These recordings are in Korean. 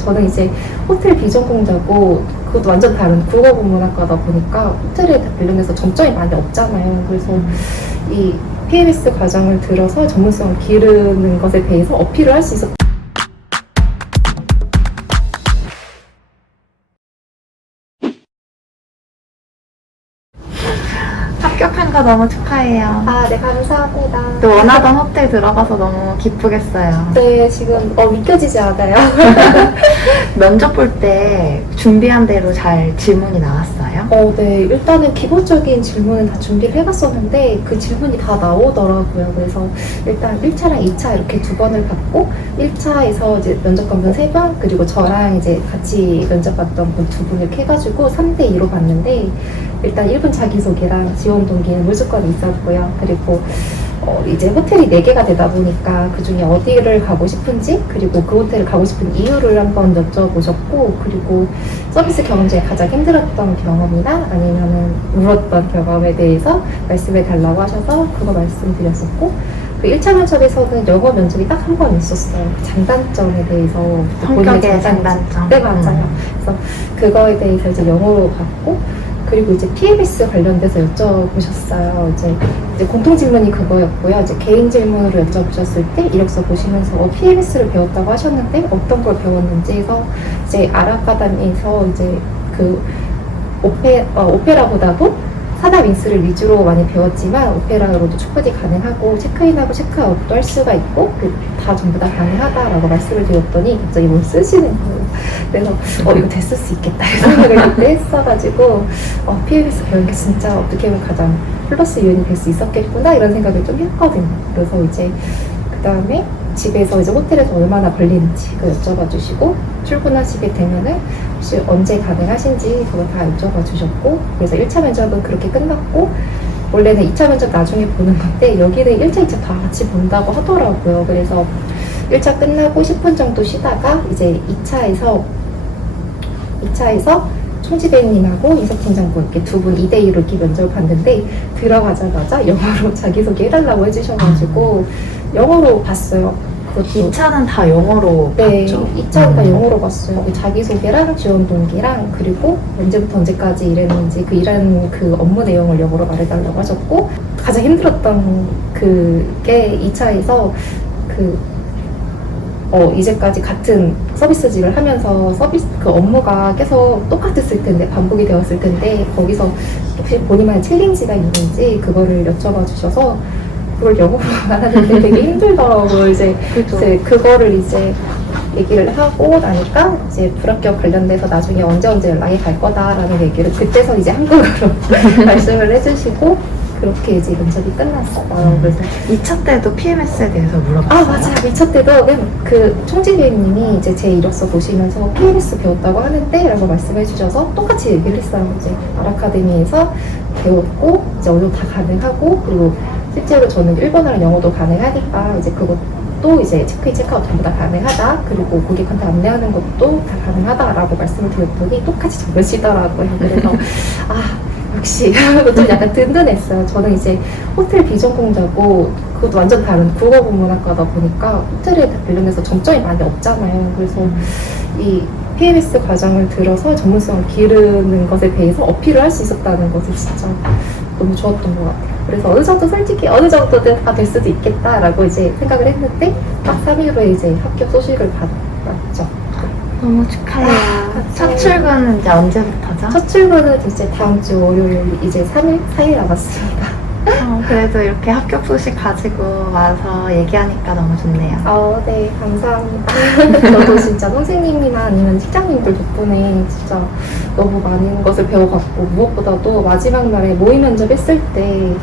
저는 이제 호텔 비전공자고 그것도 완전 다른 국어국문학과다 보니까 호텔에 관련해서 점점이 많이 없잖아요. 그래서 이 PMS 과정을 들어서 전문성을 기르는 것에 대해서 어필을 할 수 있었. 합격한 거 너무 축하해요. 아, 네 감사합니다. 또 원하던 호텔 들어가서 너무 기쁘겠어요. 네 지금 어 믿겨지지 않아요. 면접 볼 때 준비한 대로 잘 질문이 나왔어요. 어, 네. 일단은 기본적인 질문은 다 준비를 해봤었는데 그 질문이 다 나오더라고요. 그래서 일단 1차랑 2차 이렇게 두 번을 받고 1차에서 이제 면접관분 3명 그리고 저랑 이제 같이 면접 봤던 분 두 분 이렇게 해가지고 3대2로 봤는데 일단 1분 자기소개랑 지원 동기는 무조건 있었고요. 그리고 어, 이제 호텔이 4개가 되다 보니까 그 중에 어디를 가고 싶은지 그리고 그 호텔을 가고 싶은 이유를 한번 여쭤보셨고 그리고 서비스 경험 중에 가장 힘들었던 경험이나 아니면은 울었던 경험에 대해서 말씀해 달라고 하셔서 그거 말씀드렸었고 그 1차 면접에서는 영어 면접이 딱 한 번 있었어요. 그 장단점에 대해서 성격의 장단점. 네 맞아요. 그래서 그거에 대해서 이제 영어로 받고 그리고 이제 PMS 관련돼서 여쭤보셨어요. 이제, 이제 공통 질문이 그거였고요. 이제 개인 질문으로 여쭤보셨을 때 이력서 보시면서 어, PMS를 배웠다고 하셨는데 어떤 걸 배웠는지 해서 이제 아랍가단에서 이제 그 오페, 어, 오페라보다도 사다 윙스를 위주로 많이 배웠지만 오페라로도 충분히 가능하고 체크인하고 체크아웃도 할 수가 있고 그다 전부 다 가능하다라고 말씀을 드렸더니 갑자기 뭘 쓰시는 거예요. 그래서 어 이거 됐을 수 있겠다 이 생각을 그때 했어가지고 어, PMS 배운 게 진짜 어떻게 보면 가장 플러스 요인이 될 수 있었겠구나 이런 생각을 좀 했거든요. 그래서 이제 그 다음에 집에서 이제 호텔에서 얼마나 걸리는지 여쭤봐 주시고 출근하시게 되면은 혹시 언제 가능하신지 그거 다 여쭤봐 주셨고 그래서 1차 면접은 그렇게 끝났고 원래는 2차 면접 나중에 보는 건데 여기는 1차, 2차 다 같이 본다고 하더라고요. 그래서 1차 끝나고 10분 정도 쉬다가 이제 2차에서 2차에서 총지배님하고 이석팀장분 이렇게 두 분 2대2로 이렇게 면접을 봤는데 들어가자마자 영어로 자기소개 해달라고 해주셔가지고 영어로 봤어요. 그것도 2차는 다 영어로 네, 봤죠. 2차가 음. 영어로 봤어요. 그 자기소개랑 지원 동기랑 그리고 언제부터 언제까지 일했는지 그 일하는 그 업무 내용을 영어로 말해달라고 하셨고 가장 힘들었던 그게 2차에서 그 어, 이제까지 같은 서비스직을 하면서 서비스 그 업무가 계속 똑같았을 텐데 반복이 되었을 텐데 거기서 혹시 본인만의 챌린지가 있는지 그거를 여쭤봐 주셔서 그걸 영어로 말하는데 되게 힘들더라고요. 이제 그죠. 이제 그거를 이제 얘기를 하고 나니까 이제 불합격 관련돼서 나중에 언제 언제 연락이 갈 거다라는 얘기를 그때서 이제 한국어로 말씀을 해주시고 그렇게 이제 면접이 끝났어요. 그래서 2차 때도 PMS에 대해서 물어봤어요. 아 맞아요. 2차 때도 그냥 그 총지배님이 이제 제 이력서 보시면서 PMS 배웠다고 하는데라고 말씀해 주셔서 똑같이 얘기를 했어요. 이제 아라카데미에서 배웠고 이제 어느 다 가능하고 그리고 실제로 저는 일본어랑 영어도 가능하니까 이제 그것도 이제 체크인 체크아웃 전부 다 가능하다. 그리고 고객한테 안내하는 것도 다 가능하다라고 말씀을 드렸더니 똑같이 적으시더라고요. 그래서 아 역시 좀 약간 든든했어요. 저는 이제 호텔 비전공자고 그것도 완전 다른 국어 국문학과다 보니까 호텔에 관련해서 점점이 많이 없잖아요. 그래서 이 PMS 과정을 들어서 전문성을 기르는 것에 대해서 어필을 할 수 있었다는 것이 진짜 너무 좋았던 것 같아요. 그래서 어느 정도 솔직히 어느 정도는 아, 될 수도 있겠다라고 이제 생각을 했는데 딱 3일 후에 이제 합격 소식을 받았죠. 너무 축하해요. 첫 출근은 이제 언제부터죠? 첫 출근은 이제 다음 주 월요일 이제 3일, 4일 남았습니다. 어, 그래도 이렇게 합격 소식 가지고 와서 얘기하니까 너무 좋네요. 아, 네, 감사합니다. 저도 진짜 선생님이나 아니면 직장님들 덕분에 진짜 너무 많은 것을 배워갔고, 무엇보다도 마지막 날에 모의 면접 했을 때,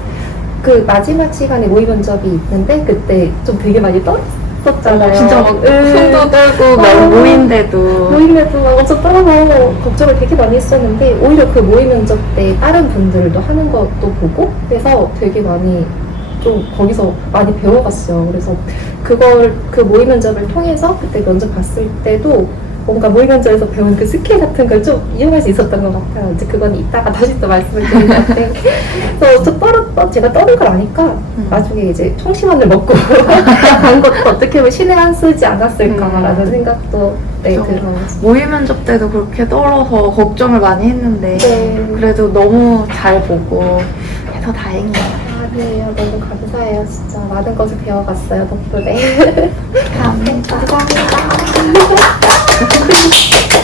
그 마지막 시간에 모의 면접이 있는데, 그때 좀 되게 많이 떨었 었잖아요. 어, 진짜 막 음. 손도 떨고 어. 막 모인데도 모임에도 막 엄청 떨어서 걱정을 되게 많이 했었는데 오히려 그 모임 면접 때 다른 분들도 하는 것도 보고 그래서 되게 많이 좀 거기서 많이 배워갔어요. 그래서 그걸 그 모임 면접을 통해서 그때 면접 봤을 때도 뭔가 모의 면접에서 배운 그 스킬 같은 걸 좀 이용할 수 있었던 것 같아요. 이제 그건 이따가 다시 또 말씀을 드릴 건데. 그래서 저 떨 었, 제가 떠는 걸 아니까 음. 나중에 이제 청심환을 먹고 간 것도 어떻게 보면 신의 한 수지 않았을까라는 음. 생각도 네, 그렇죠. 들어요. 모의 면접 때도 그렇게 떨어서 걱정을 많이 했는데 네. 그래도 너무 잘 보고 해서 다행인 것 같아요. 아니에요. 너무 감사해요. 진짜 많은 것을 배워갔어요. 덕분에. 감사합니다. 감사합니다.